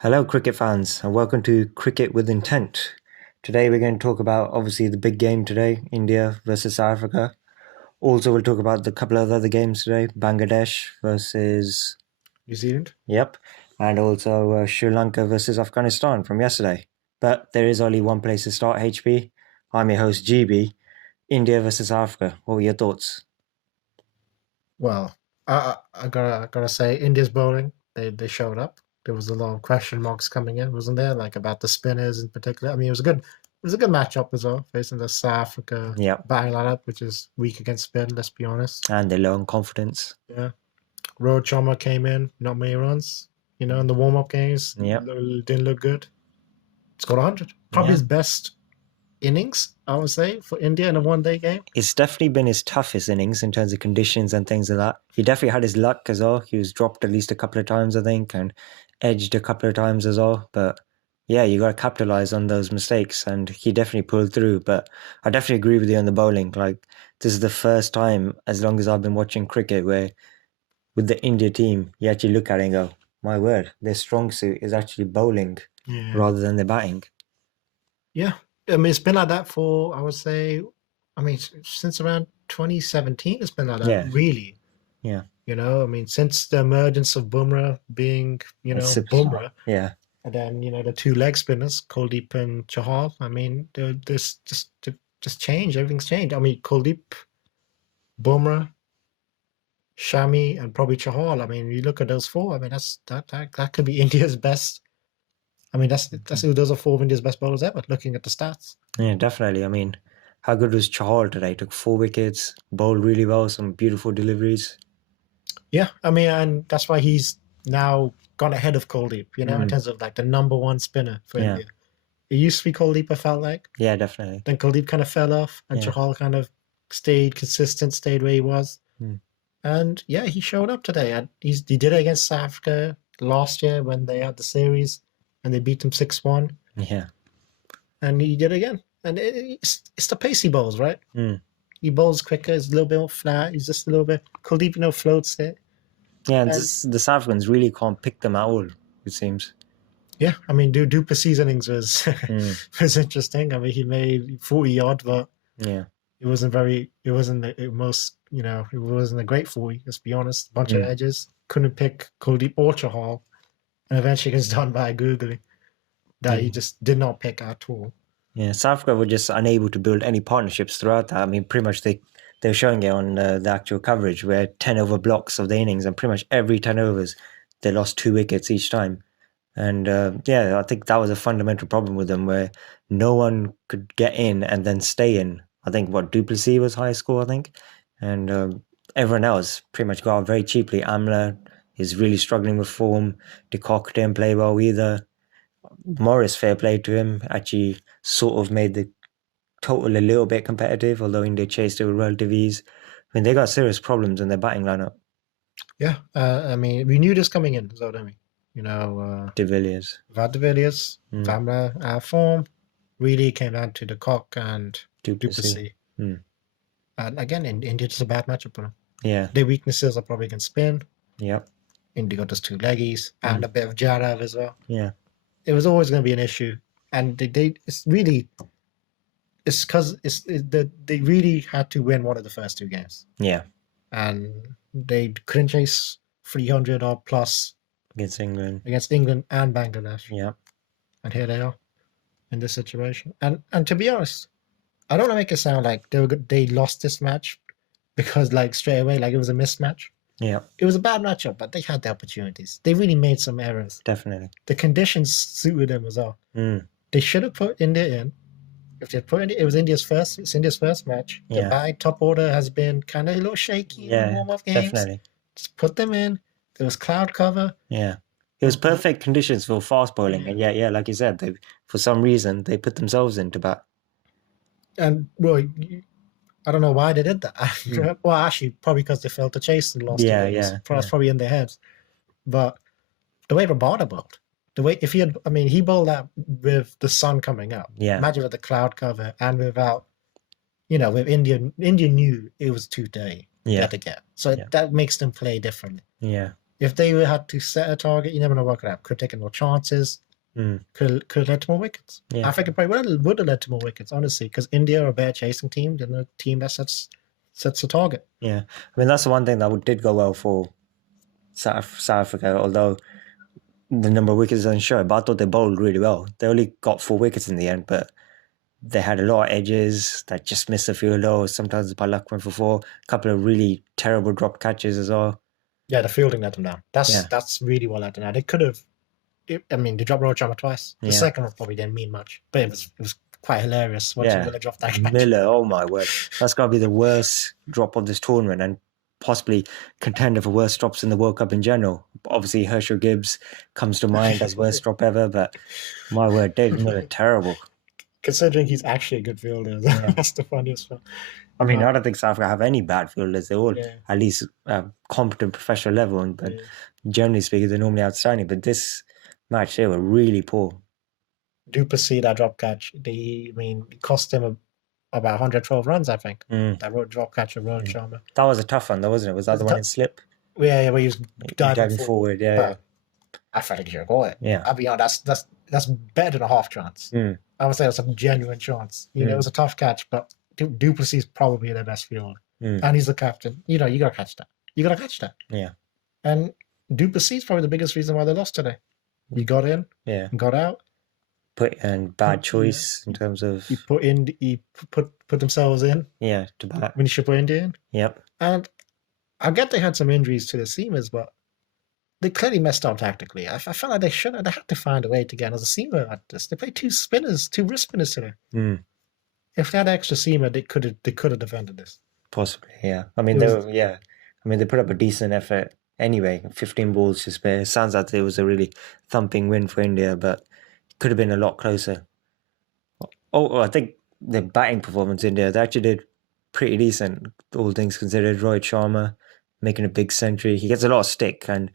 Hello, cricket fans, and welcome to Cricket with Intent. Today, we're going to talk about obviously the big game today, India versus South Africa. Also, we'll talk about the couple of other games today, Bangladesh versus, New Zealand. yep, and also Sri Lanka versus Afghanistan from yesterday. But there is only one place to start, HB. I'm your host, GB. India versus Africa. What were your thoughts? Well, I gotta say, India's bowling. They showed up. There was a lot of question marks coming in, wasn't there? Like about the spinners in particular. I mean, it was a good matchup as well, facing the South Africa Yep, batting lineup, which is weak against spin. Let's be honest. and they're low on confidence. Yeah, Rohit Sharma came in, not many runs. In the warm up games, Yep, didn't look good. Scored 100. Probably yeah. his best innings, I would say, for India in a one-day game. It's definitely been his toughest innings in terms of conditions and things like that. He definitely had his luck as well. He was dropped at least a couple of times, I think, and edged a couple of times as well. But yeah, you got to capitalize on those mistakes, and he definitely pulled through. But I definitely agree with you on the bowling. Like, this is the first time, as long as I've been watching cricket, where with the India team, you actually look at it and go, my word, their strong suit is actually bowling Yeah. rather than their batting. Yeah. I mean, it's been like that for, I would say, since around 2017, it's been like that, Yeah. really. Yeah. I mean, since the emergence of Bumrah being, Bumrah, Yeah. and then, the two leg spinners, Kuldeep and Chahal, I mean, this just changed. Everything's changed. I mean, Kuldeep, Bumrah, Shami, and probably Chahal. I mean, you look at those four, I mean, that could be India's best. I mean, those are four of India's best bowlers ever, looking at the stats. Yeah, definitely. I mean, how good was Chahal today? Took 4 wickets, bowled really well, some beautiful deliveries. Yeah, I mean, and that's why he's now gone ahead of Kuldeep, in Mm. terms of like the number one spinner for Yeah. India. It used to be Kuldeep, I felt like. Yeah, definitely. Then Kuldeep kind of fell off, and Yeah. Chahal kind of stayed consistent, stayed where he was. Mm. And yeah, he showed up today. And he did it against South Africa last year when they had the series and they beat them 6-1. Yeah. And he did it again. And it's the pace he bowls, right? Mm. He bowls quicker, he's a little bit more flat, he's just a little bit. Kuldeep, floats there. Yeah, and And- the South Africans really can't pick them at all, it seems. Yeah, I mean, Du Plessis' innings was Mm. was interesting. I mean, he made 40 odd, but Yeah. it wasn't the most, it wasn't a great 40, let's be honest. Bunch of edges. Couldn't pick Kuldeep or Chahal. And eventually gets done by Googly that he just did not pick at all. Yeah, South Africa were just unable to build any partnerships throughout that. I mean, pretty much they were showing it on the actual coverage where 10 over blocks of the innings, and pretty much every 10 overs, they lost 2 wickets each time. And yeah, I think that was a fundamental problem with them where no one could get in and then stay in. I think Du Plessis was high score, I think. And everyone else pretty much got out very cheaply. Amla is really struggling with form. De Kock didn't play well either. Morris, fair play to him, actually sort of made the total a little bit competitive, although India chased it with relative ease. I mean, they got serious problems in their batting lineup. Yeah, I mean, we knew this coming in, so didn't we? De Villiers. Vad de Villiers, Famla, our form really came down to De Kock and Du Du Plessis. Plessis. Mm. And again, India just a bad matchup for them. Yeah. Their weaknesses are probably against spin. Yep. India got those two leggies and a bit of Jarav as well. Yeah. It was always going to be an issue, and it's because they really had to win one of the first two games. Yeah. And they couldn't chase 300 or plus Against England and Bangladesh. Yeah. And here they are in this situation. And to be honest, I don't want to make it sound like they lost this match because like straight away like it was a mismatch. Yeah. It was a bad matchup, but they had the opportunities. They really made some errors. Definitely. The conditions suited them as well. They should have put India in. If they put India, it's India's first match. Yeah. The batting top order has been kind of a little shaky in warm-up games. Definitely. Just put them in. There was cloud cover. Yeah. It was perfect conditions for fast bowling. And yeah, like you said, for some reason they put themselves into bat. And well, I don't know why they did that. Well, actually, probably because they failed to chase and lost. That's probably in their heads. But the way Rabada bowled, he bowled that with the sun coming up. Yeah. Imagine with the cloud cover and without, with India knew it was too dirty. Yeah. To get. So that makes them play differently. Yeah. If they had to set a target, you never know what could happen. Could have taken more chances. Mm. Could have led to more wickets. Yeah. I think it probably would have led to more wickets, honestly, because India are a better chasing team than a team that sets a target. Yeah, I mean that's the one thing that did go well for South Africa, although the number of wickets doesn't show. But I thought they bowled really well. They only got 4 wickets in the end, but they had a lot of edges that just missed a few lows. Sometimes by luck went for 4. A couple of really terrible drop catches as well. Yeah, the fielding let them down. Yeah. That's really well let them down. They could have. I mean, they dropped Rohit Sharma twice. The Yeah. second one probably didn't mean much, but it was quite hilarious watching Yeah. Miller drop that catch. Miller, oh my word, that's got to be the worst drop of this tournament and possibly contender for worst drops in the World Cup in general. Obviously, Herschel Gibbs comes to mind as worst drop ever, but my word, David Miller, terrible. Considering he's actually a good fielder, Yeah. that's the funniest one. I mean, I don't think South Africa have any bad fielders. They're all Yeah. at least competent professional level, but Yeah. generally speaking, they're normally outstanding. But this match, they were really poor. Duplessis, that drop catch, it cost him about 112 runs, I think. Mm. That drop catch of Rohit Sharma. That was a tough one, though, wasn't it? Was that It the was one in slip? Yeah, where he was diving Diving forward, yeah. But I felt like he should have got it. Yeah. I'll be honest, that's better than a half chance. Mm. I would say that's a genuine chance. It was a tough catch, but Duplessis is probably their best fielder. Mm. And he's the captain. You got to catch that. You got to catch that. Yeah. And Duplessis is probably the biggest reason why they lost today. He got in, Yeah. got out. Bad choice in terms of He put themselves in to bat. when he should put India in. Yep. And I get they had some injuries to the seamers, but they clearly messed up tactically. I felt like they had to find a way to get another seamer at this. They played 2 wrist spinners today. Mm. If they had extra seamer, they could have defended this. Possibly, yeah. I mean, they put up a decent effort anyway. 15 balls to spare. It sounds like it was a really thumping win for India, but it could have been a lot closer. Oh, I think the batting performance in India, they actually did pretty decent, all things considered. Rohit Sharma making a big century. He gets a lot of stick, and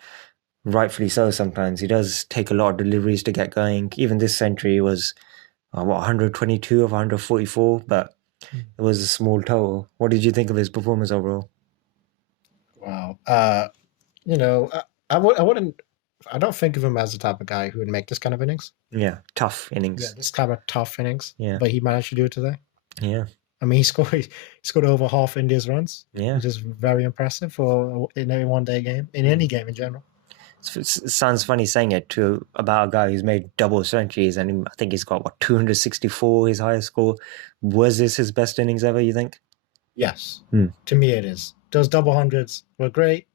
rightfully so sometimes. He does take a lot of deliveries to get going. Even this century was, 122 of 144, but it was a small total. What did you think of his performance overall? Wow. I don't think of him as the type of guy who would make this kind of innings. Yeah, tough innings. Yeah, this kind of tough innings. Yeah. But he managed to do it today. Yeah. I mean, he scored over half India's runs, Yeah. which is very impressive in a one-day game, in any game in general. It sounds funny saying it about a guy who's made double centuries, and I think he's got 264, his highest score. Was this his best innings ever, you think? Yes. Hmm. To me it is. Those double hundreds were great,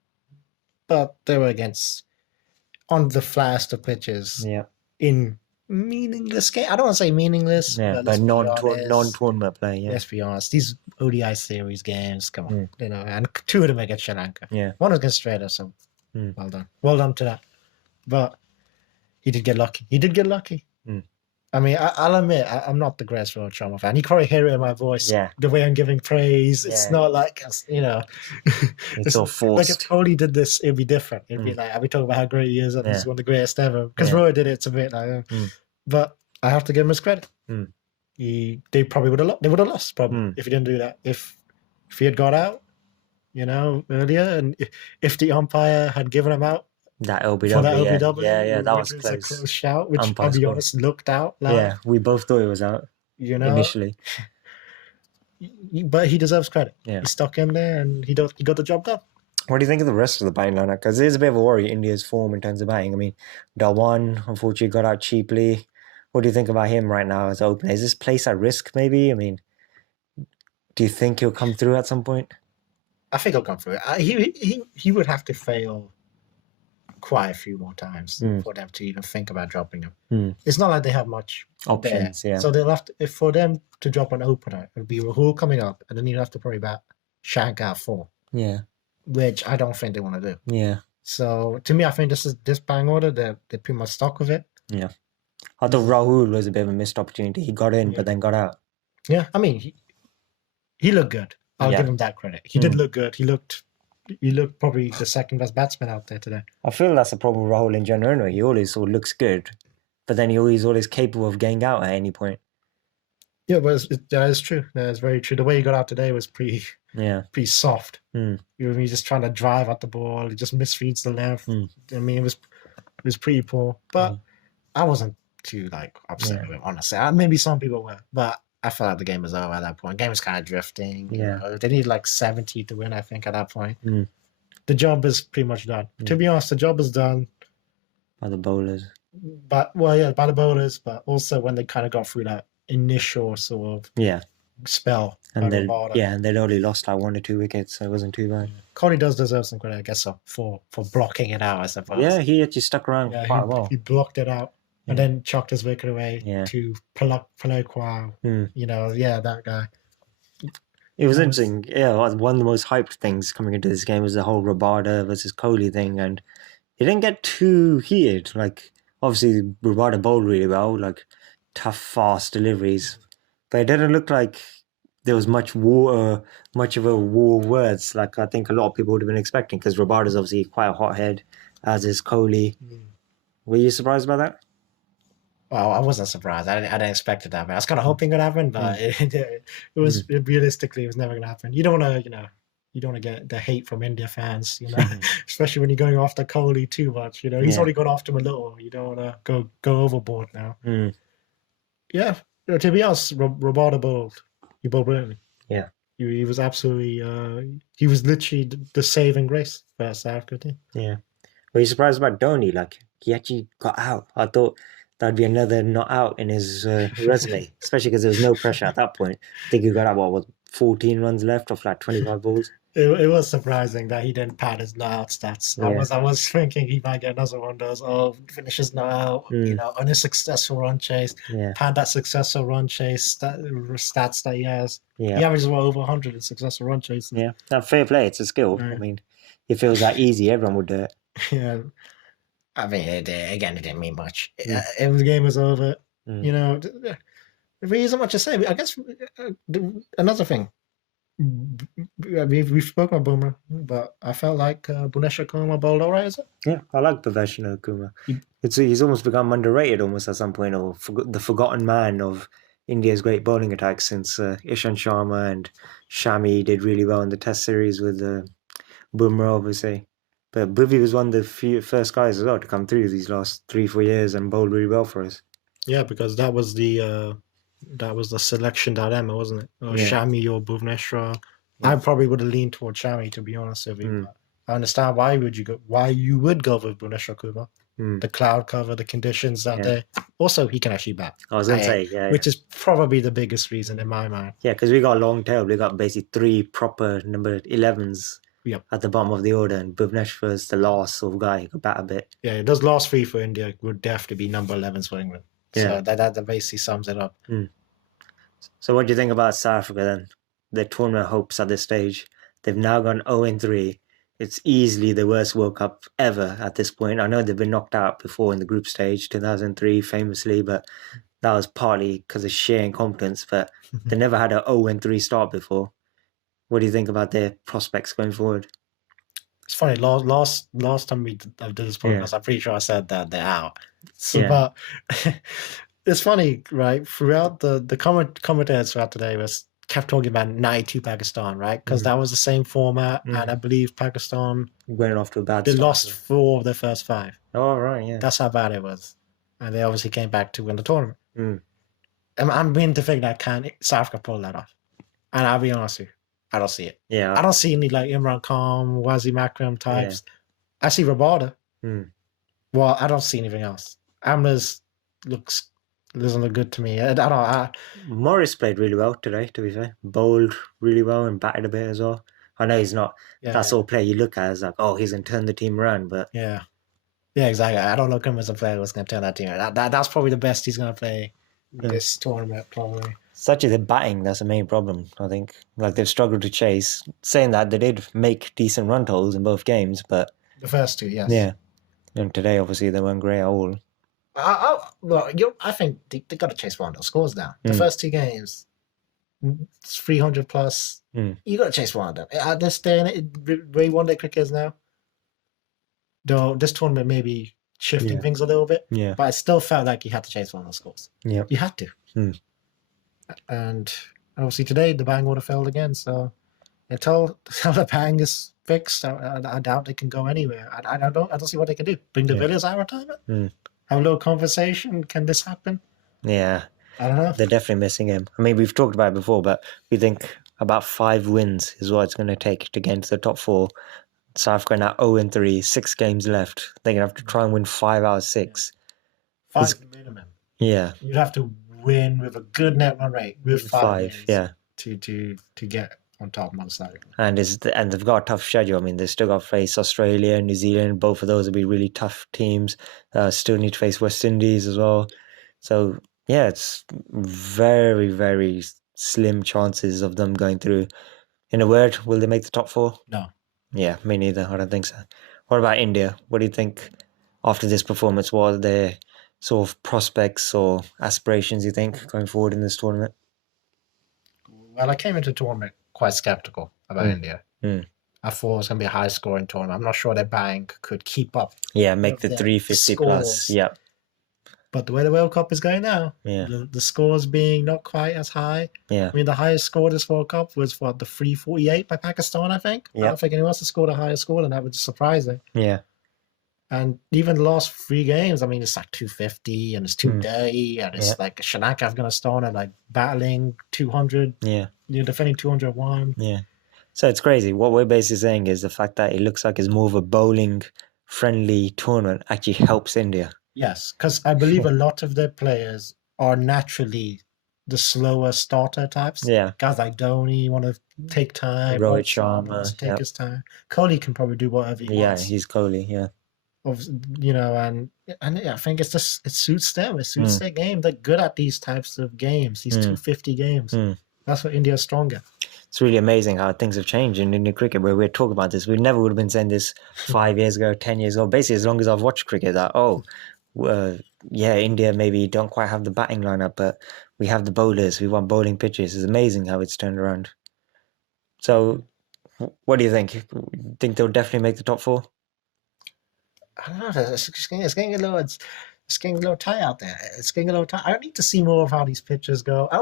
but they were on the flattest of pitches Yeah. in meaningless game. I don't want to say meaningless, Yeah, let's but be honest. non-tournament play, yeah. Let's be honest. These ODI series games, come on, and 2 of them against Sri Lanka. Yeah. One was against Australia, so Mm. well done. Well done to that. But he did get lucky. Mm. I mean, I'll admit, I'm not the greatest Rohit Sharma fan. You probably hear it in my voice, Yeah. the way I'm giving praise. It's Yeah. not like, It's all like forced. if Kohli did this, it'd be different. It'd be like, I'd be talking about how great he is and he's Yeah. one of the greatest ever. Because Yeah. Rohit did it, it's a bit like, Mm. but I have to give him his credit. Mm. They probably would have lost. They would have lost probably Mm. if he didn't do that. If he had got out, earlier, and if the umpire had given him out That for LBW, that LBW, yeah, that was which close. a close shout, which Umpire I'll be scored. honest, looked out loud. Yeah, we both thought it was out initially. But he deserves credit. Yeah. He stuck in there and he got the job done. What do you think of the rest of the batting lineup? Because there's a bit of a worry, India's form in terms of batting. I mean, Dhawan, unfortunately, got out cheaply. What do you think about him right now as opener? Is this place at risk, maybe? I mean, do you think he'll come through at some point? I think he'll come through. He would have to fail quite a few more times for them to even think about dropping him. Mm. It's not like they have much Options, there. yeah. So they'll have to, if for them to drop an opener, it'll be Rahul coming up, and then you'll have to probably bat Shankar 4, Yeah, which I don't think they want to do. yeah. So to me, I think this bang order, they're pretty much stuck with it. Yeah. I thought Rahul was a bit of a missed opportunity. He got in, Yeah. but then got out. Yeah, I mean, he looked good. I'll Yeah. give him that credit. He did look good. He looked probably the second best batsman out there today. I feel that's the problem with Rahul in general anyway. He always sort of looks good, but then he's always capable of getting out at any point. Yeah, but that is true. That is very true. The way he got out today was pretty Yeah. pretty soft. Mm. He's just trying to drive at the ball. He just misreads the length. Mm. I mean, it was pretty poor. But I wasn't too upset with him, honestly. Maybe some people were, but I felt like the game was over at that point. Game was kind of drifting. Yeah. They need 70 to win, I think, at that point. Mm. The job is pretty much done. To be honest, the job is done. By the bowlers. But by the bowlers, but also when they kind of got through that initial sort of spell. And they'd only lost 1 or 2 wickets, so it wasn't too bad. Kohli does deserve some credit, I guess, for blocking it out, I suppose. Yeah, he actually stuck around quite well. He blocked it out and then chucked his wicket away to Palak Kwao. That guy. It was interesting. Yeah, one of the most hyped things coming into this game was the whole Rabada versus Kohli thing, and it didn't get too heated. Obviously, Rabada bowled really well, tough, fast deliveries, but it didn't look like there was much of a war of words like I think a lot of people would have been expecting, because Rabada's obviously quite a hothead, as is Kohli. Were you surprised by that? Well, I wasn't surprised. I didn't expect it to happen. I was kind of hoping it would happen, but it was realistically, it was never going to happen. You don't want to get the hate from India fans, especially when you're going after Kohli too much. He's already gone after him a little. You don't want to go overboard now. Yeah, to be honest, Rabada bowled. He bowled brilliantly. Yeah, he was absolutely. He was literally the saving grace for South Africa team. Yeah, were you surprised about Dhoni? He actually got out. I thought that'd be another not out in his resume, especially because there was no pressure at that point. I think he got out, 14 runs left off 25 balls. It was surprising that he didn't pad his not out stats. I was thinking he might get another one of those, finishes not out, on a successful run chase, pad that successful run chase stats that he has. Yeah. He averages over 100 in successful run chases. Yeah, that's fair play. It's a skill. I mean, if it was that easy, everyone would do it. Yeah. I mean, it didn't mean much. If the game was over, there isn't much to say. I guess another thing, we've spoken about Bumrah, but I felt like Bhuvneshwar Kumar bowled all right, is it? Yeah, I like Bhuvneshwar Kumar. He's almost become underrated almost at some point, or the forgotten man of India's great bowling attack since Ishant Sharma and Shami did really well in the Test series with Bumrah, obviously. But Bhuvi was one of the first guys as well to come through these last 3-4 years and bowled really well for us. Yeah, because that was the selection dilemma, wasn't it? Or Shami or Bhuvneshwar. I probably would have leaned towards Shami, to be honest with you. I understand why you would go with Bhuvneshwar Kumar. The cloud cover, the conditions out there. Also, he can actually bat. I was going to say, which is probably the biggest reason in my mind. Yeah, because we got a long tail. We got basically 3 proper number 11s. At the bottom of the order, and Bhuvneshwar's the last sort of guy who could bat a bit. Yeah, those last 3 for India would definitely be number 11s for England. So that basically sums it up. So what do you think about South Africa then? Their tournament hopes at this stage. They've now gone 0-3. It's easily the worst World Cup ever at this point. I know they've been knocked out before in the group stage, 2003 famously, but that was partly because of sheer incompetence. But they never had an 0-3 start before. What do you think about their prospects going forward? It's funny. Last time I did this podcast, I'm pretty sure I said that they're out. But it's funny, right? Throughout the commentators throughout today kept talking about 92 Pakistan, right? Because that was the same format, and I believe Pakistan went off to a bad start. They lost so. 4 of their first 5. Oh right, yeah. That's how bad it was, and they obviously came back to win the tournament. I'm beginning to think that South Africa pull that off, and I'll be honest with you. I don't see it. Yeah, I don't see any Imran Khan, Wasim Akram types. I see Rabada. Well, I don't see anything else. Amla's doesn't look good to me. I don't know. Morris played really well today, to be fair. Bowled really well and batted a bit as well. I know he's not that sort of player you look at as he's going to turn the team around, but... Yeah, exactly. I don't look at him as a player who's going to turn that team around. That's probably the best he's going to play this tournament, probably. Such as the batting, that's the main problem, I think. They've struggled to chase. Saying that, they did make decent run totals in both games, but... The first 2, yes. Yeah. And today, obviously, they weren't great at all. I think they got to chase one of those scores now. The first 2 games, 300 plus. You got to chase one of them. At this day, way one-day cricket is now. Though this tournament may be shifting things a little bit, but I still felt like you had to chase one of those scores. Yeah, you had to. And obviously today the bang would have failed again. So until the bang is fixed, I doubt they can go anywhere. I don't see what they can do. Bring the Yeah. Villiers out retirement? Mm. Have a little conversation. Can this happen? Yeah, I don't know. they're definitely missing him. I mean, we've talked about it before, but we think about 5 wins is what it's going to take to get into the top 4. South Africa now 0-3, 6 games left. They're going to have to try and win 5 out of 6. 5 minimum. Yeah, You'd have to win with a good net run rate with 5 wins yeah. to get on top, most likely. And they've got a tough schedule. I mean, they still got to face Australia, New Zealand. Both of those will be really tough teams. Still need to face West Indies as well. So yeah, it's very, very slim chances of them going through. In a word, will they make the top 4? No. Yeah, me neither. I don't think so. What about India? What do you think after this performance? What are their sort of prospects or aspirations, you think, going forward in this tournament? Well, I came into the tournament quite skeptical about India. I thought it was going to be a high scoring tournament. I'm not sure their bank could keep up. Yeah, make the their 350 plus. scores. Yeah. But the way the World Cup is going now, Yeah. the scores being not quite as high. Yeah. I mean, the highest score this World Cup was what, the 348 by Pakistan, I think. I Yeah. don't think anyone else has scored a higher score than that, which is surprising. Yeah. And even the last 3 games, I mean, it's like 250 and it's 230 and it's like Shanaka Afghanistan and like battling 200. Yeah. You're defending 201. Yeah. So it's crazy. What we're basically saying is the fact that it looks like it's more of a bowling friendly tournament actually helps India. Yes, because I believe a lot of their players are naturally the slower starter types. Yeah. Guys like Dhoni want to take time. Rohit Sharma wants to take his time. Kohli can probably do whatever he Yeah, wants. he's Kohli, yeah. And I think it's just it suits them. It suits their game. They're good at these types of games, these 250 games. That's what India's strong at. It's really amazing how things have changed in Indian cricket. Where we're talking about this, we never would have been saying this 5 years ago, 10 years ago. Basically, as long as I've watched cricket, that India maybe don't quite have the batting lineup, but we have the bowlers. We want bowling pitches. It's amazing how it's turned around. So, what do you think? Think they'll definitely make the top 4? I don't know. It's getting a little tight out there. It's getting a little tight. I need to see more of how these pitches go. I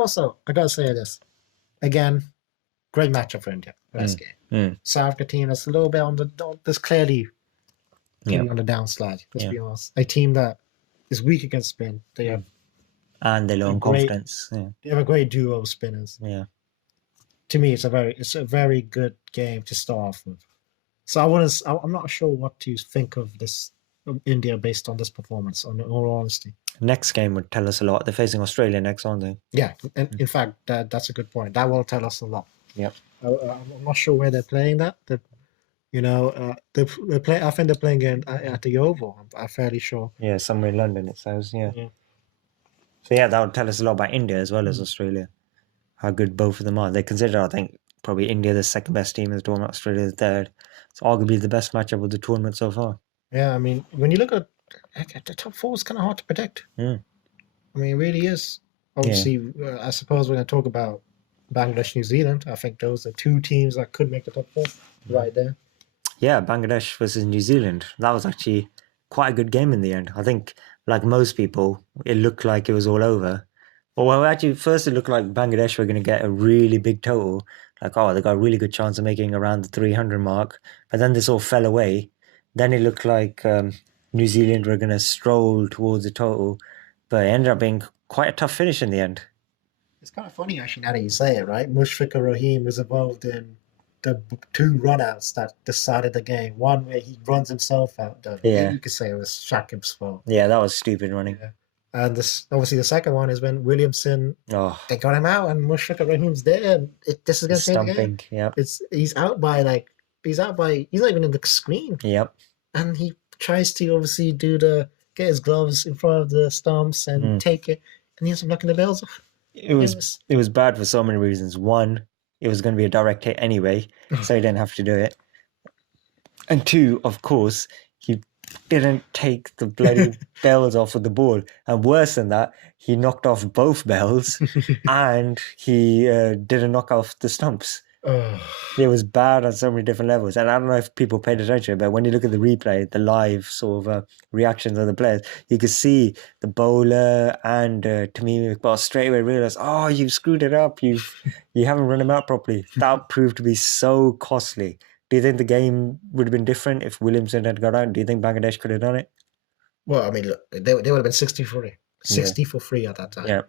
gotta say this again. Great matchup for India. First game. South Africa team that's a little bit on the. There's clearly on the downslide. Let's be honest. A team that is weak against spin. They have and they're low on confidence. Yeah. They have a great duo of spinners. Yeah. To me, it's a very good game to start off with. So I'm not sure what to think of this India based on this performance. In all honesty, next game would tell us a lot. They're facing Australia next, aren't they? Yeah, and in fact, that's a good point. That will tell us a lot. Yep. I'm not sure where they're playing that. They play. I think they're playing at the Oval. I'm fairly sure. Yeah, somewhere in London it says. Yeah. So that would tell us a lot about India as well as Australia. How good both of them are. They consider, I think, probably India the second best team in the tournament, Australia the third. It's arguably the best matchup of the tournament so far. Yeah, I mean, when you look at the top 4, it's kind of hard to predict. I mean, it really is. Obviously, I suppose we're going to talk about Bangladesh, New Zealand. I think those are 2 teams that could make the top 4 right there. Yeah, Bangladesh versus New Zealand. That was actually quite a good game in the end. I think, like most people, it looked like it was all over. Well, actually, first it looked like Bangladesh were going to get a really big total. Like, they got a really good chance of making around the 300 mark. But then this all fell away. Then it looked like New Zealand were going to stroll towards the total. But it ended up being quite a tough finish in the end. It's kind of funny, actually, now that you say it, right? Mushfiqur Rahim was involved in the 2 runouts that decided the game. One where he runs himself out. You could say it was Shakib's fault. Yeah, that was stupid running. Yeah. And obviously the second one is when Williamson, they got him out and Mushfiqur Rahim's there. And this is going to change the game. Yep. He's not even in the screen. Yep. And he tries to obviously get his gloves in front of the stumps and take it, and he ends up knocking the bells off. It was bad for so many reasons. One, it was going to be a direct hit anyway, so he didn't have to do it. And 2, of course, he didn't take the bloody bells off of the ball. And worse than that, he knocked off both bells and he didn't knock off the stumps. It was bad on so many different levels. And I don't know if people paid attention, but when you look at the replay, the live sort of reactions of the players, you could see the bowler and Tamim Iqbal straight away realized, oh, you've screwed it up. You haven't run him out properly. That proved to be so costly. Do you think the game would have been different if Williamson had got out? Do you think Bangladesh could have done it? Well, I mean, look, they would have been 60 for free. 60 for free at that time. Yeah.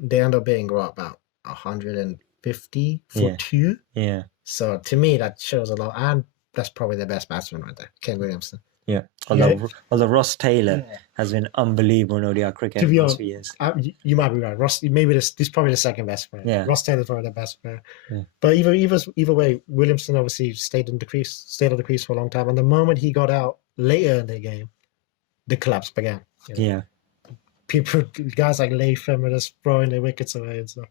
They end up being what, about 150 for Yeah. 2. Yeah. So to me, that shows a lot. And that's probably the best batsman right there, Ken Williamson. Yeah. Yeah. Although Ross Taylor has been unbelievable in ODI cricket To in be the last honest, few years. you might be right. Ross, maybe this is probably the second best player. Yeah. Ross Taylor's probably the best player. Yeah. But either way, Williamson obviously stayed on the crease for a long time. And the moment he got out later in the game, the collapse began. You know? Yeah. Guys like Latham are just throwing their wickets away and stuff.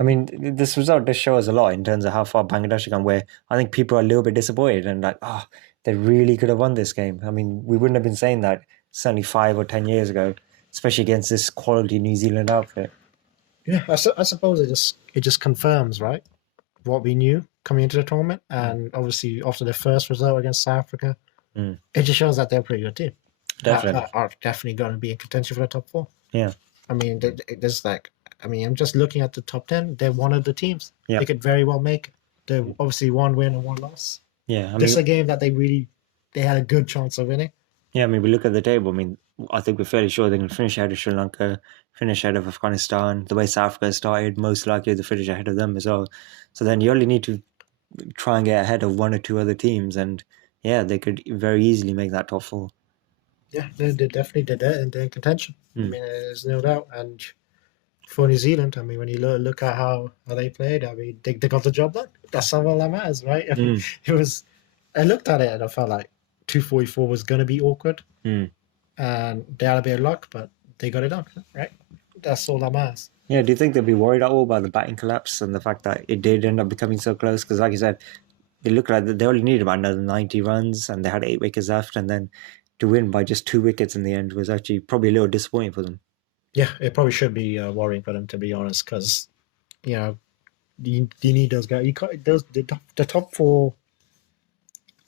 I mean, this result does show us a lot in terms of how far Bangladesh have gone, where I think people are a little bit disappointed and like, oh, they really could have won this game. I mean, we wouldn't have been saying that certainly 5 or 10 years ago, especially against this quality New Zealand outfit. Yeah, I suppose it just confirms, right, what we knew coming into the tournament. And obviously, after the first result against South Africa, it just shows that they're a pretty good team. Definitely. Are definitely going to be in contention for the top 4. Yeah. I mean, there's like, I'm just looking at the top 10. They're one of the teams. Yeah. They could very well make it. They're obviously 1 win and 1 loss. Yeah. This is a game that they had a good chance of winning. Yeah, I mean, we look at the table. I mean, I think we're fairly sure they can finish ahead of Sri Lanka, finish ahead of Afghanistan. The way South Africa started, most likely to finish ahead of them as well. So then you only need to try and get ahead of 1 or 2 other teams. And yeah, they could very easily make that top 4. Yeah, they definitely did that, and they're in contention. I mean, there's no doubt. And for New Zealand, I mean, when you look at how they played, I mean, they got the job done. That's all that matters, right? I mean, I looked at it and I felt like 244 was going to be awkward. And they had a bit of luck, but they got it done, right? That's all that matters. Yeah, do you think they'd be worried at all about the batting collapse and the fact that it did end up becoming so close? Because like you said, it looked like they only needed about another 90 runs and they had 8 wickets left, and then to win by just 2 wickets in the end was actually probably a little disappointing for them. Yeah, it probably should be worrying for them, to be honest, because, you know, you need those guys. You can't, the top 4,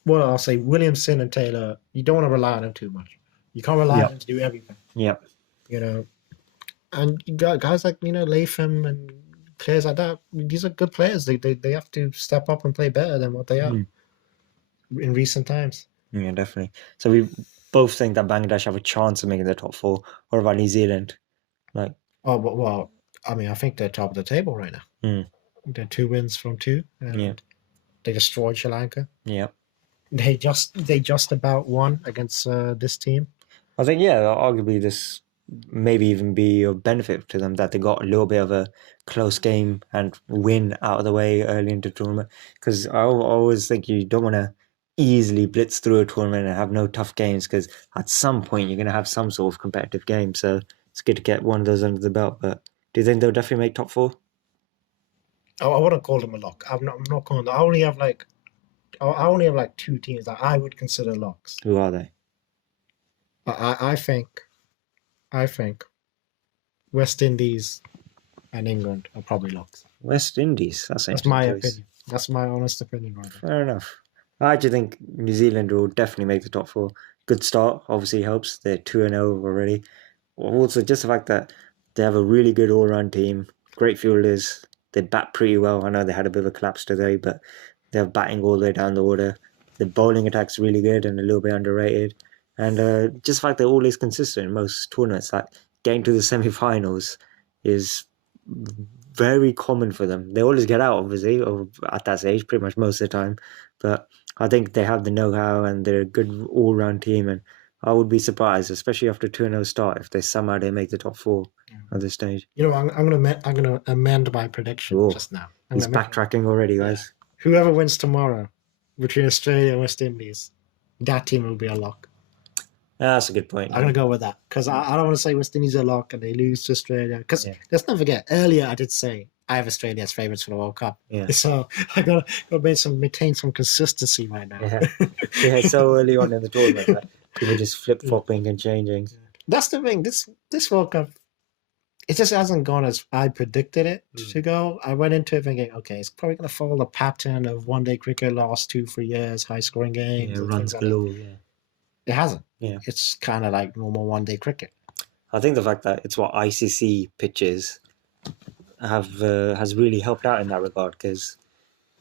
well, I'll say Williamson and Taylor, you don't want to rely on them too much. You can't rely on them to do everything. Yeah. You know, and you got guys like, you know, Latham and players like that. These are good players. They have to step up and play better than what they are in recent times. Yeah, definitely. So we both think that Bangladesh have a chance of making the top 4. What about New Zealand? Like, well, I mean, I think they're top of the table right now. They're 2 wins from 2, and they destroyed Sri Lanka. Yeah. They just about won against this team. I think, yeah, arguably this maybe even be a benefit to them that they got a little bit of a close game and win out of the way early into the tournament. Because I always think you don't want to easily blitz through a tournament and have no tough games, because at some point you're going to have some sort of competitive game. So it's good to get one of those under the belt. But do you think they'll definitely make top 4? I wouldn't call them a lock. I'm not calling them. I only have like 2 teams that I would consider locks. Who are they? I think West Indies and England are probably locks. West Indies. That's my opinion. That's my honest opinion right now. Fair enough. I actually think New Zealand will definitely make the top 4. Good start, obviously helps. They're 2-0 already. Also, just the fact that they have a really good all-round team, great fielders. They bat pretty well. I know they had a bit of a collapse today, but they're batting all the way down the order. The bowling attack's really good and a little bit underrated. And just the fact they're always consistent in most tournaments, like getting to the semi-finals is very common for them. They always get out, obviously, at that stage, pretty much most of the time. But I think they have the know-how and they're a good all-round team. And I would be surprised, especially after a 2-0 start, if they somehow make the top 4 at this stage. You know, I'm gonna amend my prediction just now. He's backtracking already, guys. Whoever wins tomorrow between Australia and West Indies, that team will be a lock. That's a good point. I'm going to go with that because I don't want to say West Indies are a lock and they lose to Australia. Because let's not forget, earlier I did say I have Australia as favourites for the World Cup. Yeah. So I got to maintain some consistency right now. Yeah, so early on in the tournament, like, people just flip-flopping and changing. That's the thing. This World Cup, it just hasn't gone as I predicted it Mm. to go. I went into it thinking, okay, it's probably going to follow the pattern of one day cricket last 2-3 years, high scoring games Yeah, and runs things like that. galore. Yeah, It hasn't. yeah. It's kind of like normal one day cricket. I think the fact that it's what ICC pitches has really helped out in that regard, because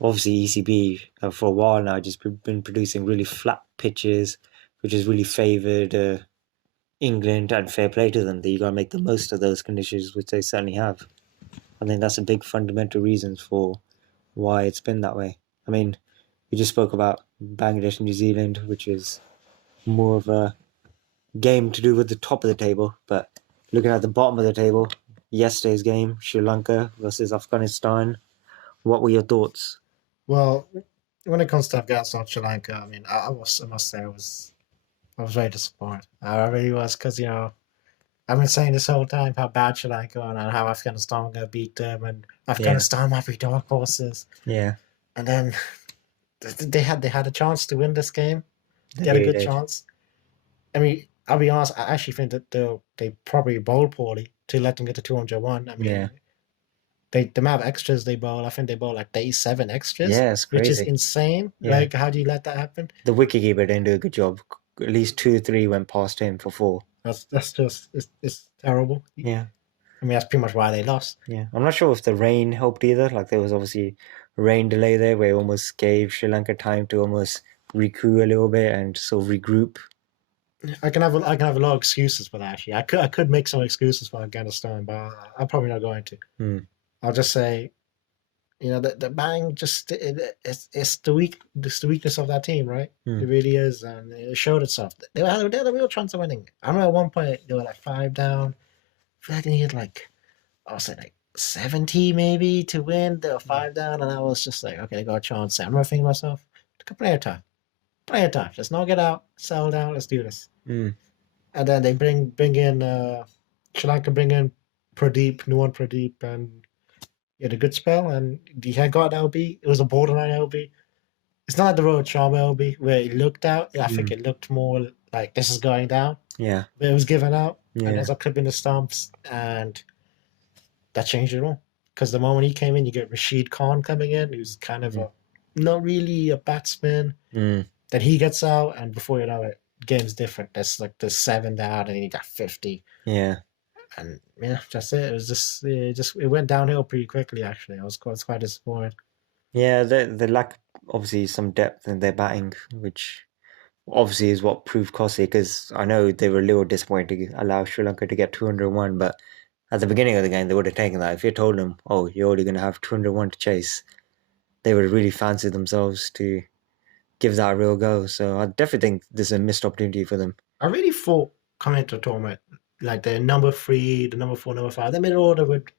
obviously ECB for a while now just been producing really flat pitches, which has really favoured England, and fair play to them that you got to make the most of those conditions, which they certainly have. I think that's a big fundamental reason for why it's been that way. I mean, we just spoke about Bangladesh and New Zealand, which is more of a game to do with the top of the table, but looking at the bottom of the table, yesterday's game, Sri Lanka versus Afghanistan, what were your thoughts? Well, when it comes to Afghanistan, Sri Lanka, I mean, I must say, I was very disappointed. I really was, because I've been saying this whole time how bad Sri Lanka are and how Afghanistan are going to beat them, and Afghanistan might be dark horses. Yeah, And then they had a chance to win this game. They had a really good did. chance. I mean, I'll be honest, I actually think that they probably bowled poorly to let them get to 201. I mean, Yeah. the amount of extras they bowl, I think they bowl like 37 extras, Yeah, it's which is crazy. insane. Yeah. Like, how do you let that happen? The wicketkeeper didn't do a good job. At least 2 or 3 went past him for 4. That's just it's terrible. Yeah, I mean, that's pretty much why they lost. yeah. I'm not sure if the rain helped either. Like, there was obviously a rain delay there where it almost gave Sri Lanka time to almost recoup a little bit and sort of regroup. I can have a lot of excuses for that. Actually, I could make some excuses for Afghanistan, but I'm probably not going to. I'll just say, the bang just it's the weakness of that team, right? It really is, and it showed itself. They had a real chance of winning. I remember at one point they were like 5 down. I feel like they needed I'll say 70 maybe to win. They were 5 down, and I was just like, okay, they got a chance. I remember thinking to myself, play of time. Just knock it out, settle down, let's do this. And then they bring in Sri Lanka, bring in Nuwan Pradeep, and he had a good spell, and he had got LB. It was a borderline LB. It's not like the Rohit Sharma LB where it looked out. I think it looked more like this is going down. Yeah. But it was given out, Yeah. and there's a clip in the stumps, and that changed it all. Because the moment he came in, you get Rashid Khan coming in, who's kind of not really a batsman. Then he gets out, and before you know it, game's different. There's 7 down, and then you got 50. Yeah. And yeah, that's it. It was just it went downhill pretty quickly. Actually, I was quite disappointed. Yeah, they lack obviously some depth in their batting, which obviously is what proved costly. Because I know they were a little disappointed to allow Sri Lanka to get 201, but at the beginning of the game they would have taken that. If you told them, "Oh, you're only going to have 201 to chase," they would have really fancied themselves to give that a real go. So I definitely think this is a missed opportunity for them. I really thought coming into the tournament, like the number 3, the number 4, number 5, the middle order would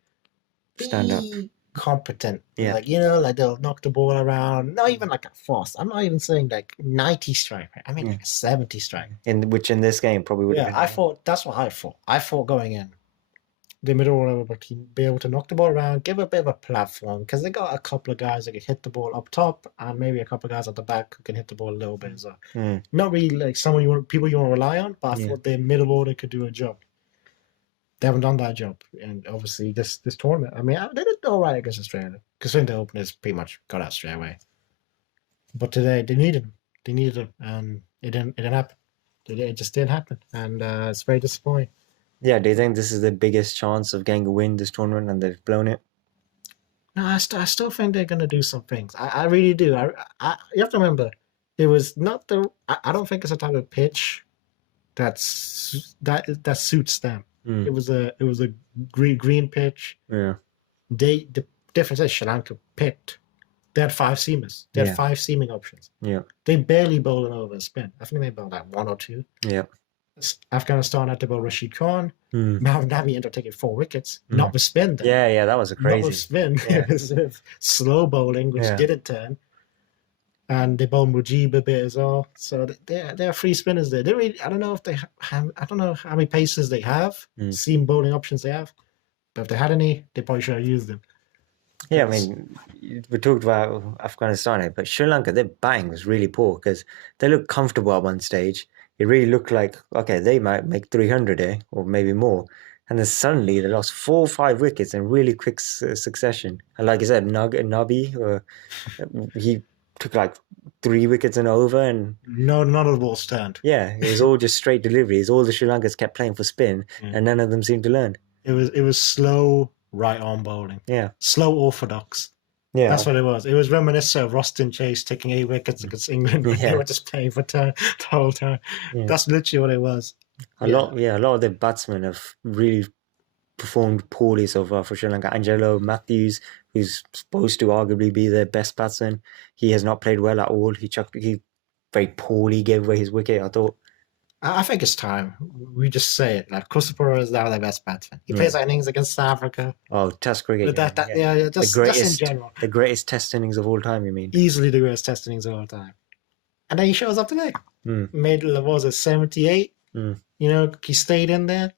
Stand up. competent. Yeah. They'll knock the ball around. Not even like a fast. I'm not even saying 90 strike rate. I mean like a 70 strike. In this game probably would have been. I thought that's what I thought. I thought going in, the middle order would be able to knock the ball around, give a bit of a platform, because they got a couple of guys that can hit the ball up top, and maybe a couple of guys at the back who can hit the ball a little bit as well. Not really like people you want to rely on, but I thought their middle order could do a job. They haven't done that job, and obviously this tournament, I mean, they did all right against Australia, considering the openers pretty much got out straight away. But today they needed them, and it didn't happen. It just didn't happen, and it's very disappointing. Yeah, do you think this is the biggest chance of getting a win this tournament and they've blown it? No, I still think they're gonna do some things. I really do. You have to remember, it was not I don't think it's a type of pitch that suits them. It was a green pitch. Yeah. The difference is Sri Lanka picked. They had 5 seamers. They had 5 seaming options. Yeah. They barely bowled an over a spin. I think they bowled 1 or 2. Yeah. Afghanistan had to bowl Rashid Khan. Mohammad Nabi ended up taking 4 wickets. Not with spin. Though. Yeah, that was Not with crazy. spin. It was with slow bowling, which didn't turn. And they bowled Mujib a bit as well. So they are 3 spinners there. I don't know if they have, I don't know how many paces they have, seam bowling options they have. But if they had any, they probably should have used them. Yeah, I mean, we talked about Afghanistan, but Sri Lanka, their batting was really poor because they looked comfortable at one stage. It really looked like, okay, they might make 300 or maybe more. And then suddenly they lost 4 or 5 wickets in really quick succession. And like I said, Nabi, he took like 3 wickets in over, and none of the balls turned. yeah, it was all just straight deliveries. All the Sri Lankans kept playing for spin, and none of them seemed to learn. It was slow right arm bowling. Yeah, slow orthodox. yeah, That's what it was. It was reminiscent of Roston Chase taking 8 wickets against England when they Yeah. were just playing for turn the whole time. Yeah. That's literally what it was. a lot of the batsmen have really performed poorly so far for Sri Lanka. Angelo Matthews, who's supposed to arguably be their best batsman, he has not played well at all. He very poorly gave away his wicket, I thought. I think it's time. We just say it. Like, Kusapura is now their best batsman. He plays innings against South Africa. Oh, Test cricket. Just in general. The greatest Test innings of all time, you mean? Easily the greatest Test innings of all time. And then he shows up today. Made, what was it, 78? You know, he stayed in there,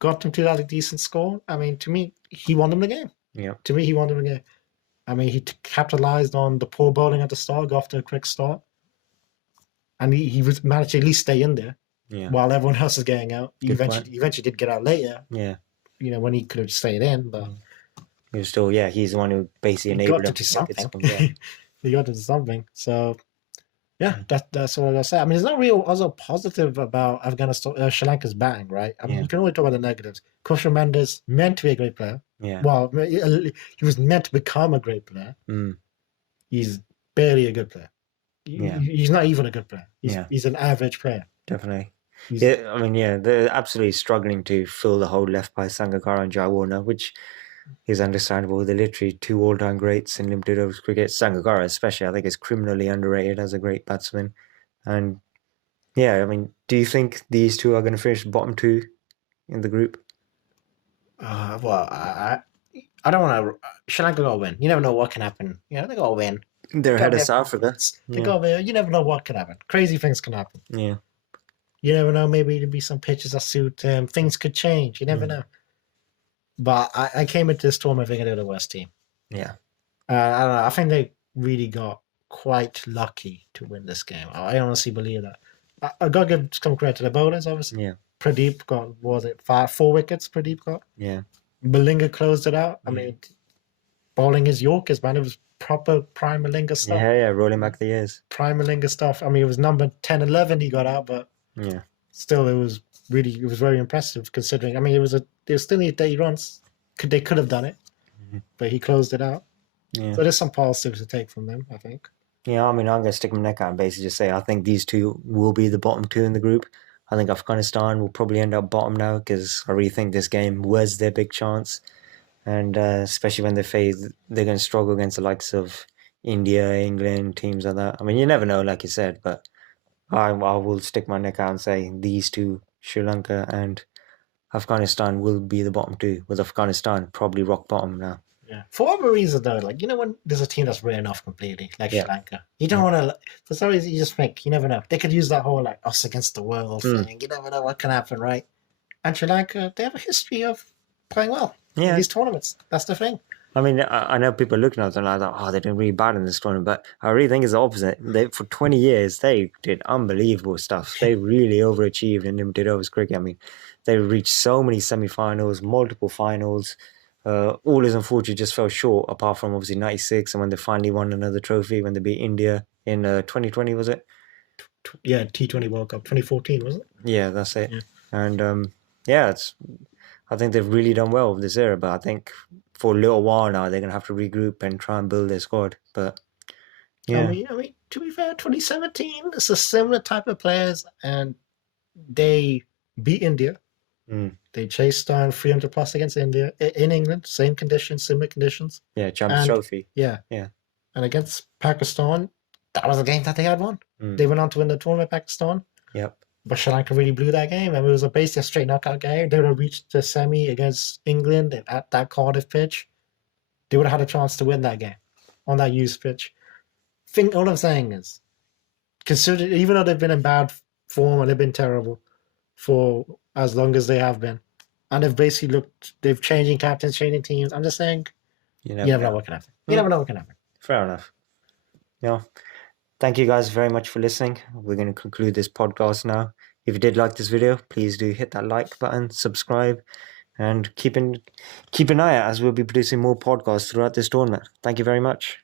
got them to that decent score. I mean, to me, he won them the game. Yeah. To me, he won them the game. I mean, he capitalized on the poor bowling at the start, got off to a quick start. And he managed to at least stay in there. Yeah. While everyone else is getting out. He eventually did get out later. Yeah. You know, when he could have stayed in, but he was still, he's the one who basically enabled him to something. He got into something. So yeah, that's what I gotta say. I mean, there's no real other positive about Afghanistan, Sri Lanka's batting, right? I mean, you can only talk about the negatives. Kosher Mendes meant to be a great player. Yeah. Well, he was meant to become a great player. He's barely a good player. He's not even a good player. He's an average player. Definitely. They're absolutely struggling to fill the hole left by Sangakkara and Jai Warner, which is understandable. They're literally 2 all-time greats in limited overs cricket. Sangakkara especially, I think, is criminally underrated as a great batsman. And do you think these two are going to finish bottom 2 in the group? I don't want to. Sri Lanka got to win. You never know what can happen. They got to win. They're ahead of South Africa. They got to. You never know what can happen. Crazy things can happen. Yeah. You never know. Maybe there'll be some pitches that suit him. Things could change. You never know. But I came into this tournament thinking they were the worst team. Yeah. I don't know. I think they really got quite lucky to win this game. I honestly believe that. I got to give some credit to the bowlers, obviously. Yeah. Pradeep got, what was it, 4 wickets Pradeep got? Yeah. Malinga closed it out. I mean, bowling his Yorkers, man. It was proper prime Malinga stuff. Yeah, rolling back the years. Prime Malinga stuff. I mean, it was number 10, 11 he got out, but still, it was very impressive considering. I mean, they still need 30 runs. They could have done it, but he closed it out. Yeah. So there's some positives to take from them, I think. Yeah, I mean, I'm going to stick my neck out and basically just say I think these two will be the bottom 2 in the group. I think Afghanistan will probably end up bottom now because I really think this game was their big chance. And especially when they're going to struggle against the likes of India, England, teams like that. I mean, you never know, like you said, but I will stick my neck out and say these two, Sri Lanka and Afghanistan, will be the bottom 2, with Afghanistan probably rock bottom now. Yeah. For whatever reason, though, when there's a team that's written off completely, like Sri Lanka, you don't want to, for some reason, you just think, you never know. They could use that whole, us against the world thing. You never know what can happen, right? And Sri Lanka, they have a history of playing well in these tournaments. That's the thing. I mean, I know people are looking at them like, they're doing really bad in this tournament, but I really think it's the opposite. For 20 years, they did unbelievable stuff. They really overachieved in limited overs cricket. I mean, they reached so many semi-finals, multiple finals. All is unfortunately just fell short, apart from obviously 96, and when they finally won another trophy, when they beat India in 2020, was it? Yeah, T20 World Cup, 2014, was it? Yeah, that's it. Yeah. And I think they've really done well with this era, but I think for a little while now, they're going to have to regroup and try and build their squad. But yeah. I mean, to be fair, 2017, it's a similar type of players, and they beat India. They chased down 300 plus against India in England, same conditions, similar conditions. Yeah, Champions Trophy. Yeah. And against Pakistan, that was a game that they had won. They went on to win the tournament, Pakistan. Yep. But Sri Lanka really blew that game. I mean, it was basically a straight knockout game. They would have reached the semi against England at that Cardiff pitch. They would have had a chance to win that game on that used pitch. All I'm saying is, consider, even though they've been in bad form and they've been terrible for as long as they have been, and they've changing captains, changing teams. I'm just saying, you never know what can happen. You never know what can happen. Fair enough. Yeah. Thank you guys very much for listening. We're going to conclude this podcast now. If you did like this video, please do hit that like button, subscribe, And keep an eye out as we'll be producing more podcasts throughout this tournament. Thank you very much.